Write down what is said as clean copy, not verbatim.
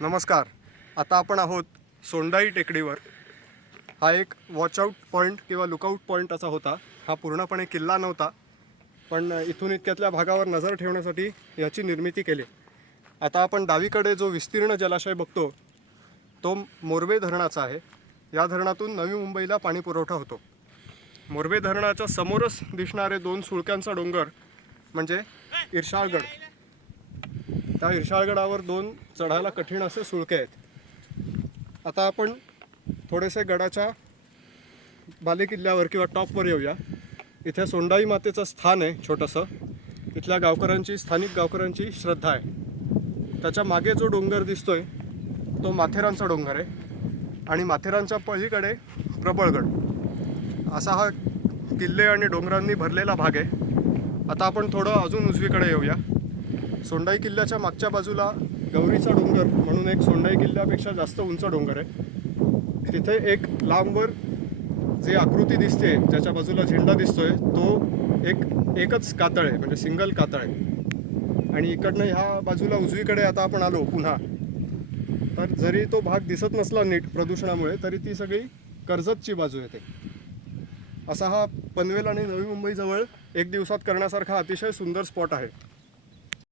नमस्कार. आता आपण आहोत सोंडाई टेकडीवर. हा एक वॉचआउट पॉईंट किंवा लुकआउट पॉईंट असा होता. हा पूर्णपणे किल्ला नव्हता, पण इथून इतक्यातल्या भागावर नजर ठेवण्यासाठी याची निर्मिती केली. आता आपण डावीकडे जो विस्तीर्ण जलाशय बघतो तो मोरवे धरणाचा आहे. या धरणातून नवी मुंबईला पाणी पुरवठा होतो. मोरवे धरणाच्या समोरच दिसणारे दोन सुळक्यांचा डोंगर म्हणजे इर्शाळगड. त्या इर्शाळगडावर दोन चढायला कठीण असे सुळके आहेत. आता आपण थोडेसे गडाच्या बालेकिल्ल्यावर किंवा टॉपवर येऊया. इथे सोंडाई मातेचं स्थान आहे छोटंसं. इथल्या स्थानिक गावकऱ्यांची श्रद्धा आहे. त्याच्या मागे जो डोंगर दिसतोय तो माथेरानचा डोंगर आहे आणि माथेरानच्या पलीकडे प्रबळगड असा हा किल्ले आणि डोंगरांनी भरलेला भाग आहे. आता आपण थोडं अजून उजवीकडे येऊया. सोंडाई किल्ल्याच्या मागच्या बाजूला गौरीचा डोंगर म्हणून एक सोंडाई किल्ल्यापेक्षा जास्त उंच डोंगर आहे. तिथे एक लांबवर जे आकृती दिसते ज्याच्या बाजूला झेंडा दिसतोय तो एकच कातळ आहे, म्हणजे सिंगल कातळ आहे. आणि इकडनं ह्या बाजूला उजवीकडे आता आपण आलो पुन्हा, तर जरी तो भाग दिसत नसला नीट प्रदूषणामुळे तरी ती सगळी कर्जतची बाजू येते. असा हा पनवेल आणि नवी मुंबईजवळ एक दिवसात करण्यासारखा अतिशय सुंदर स्पॉट आहे.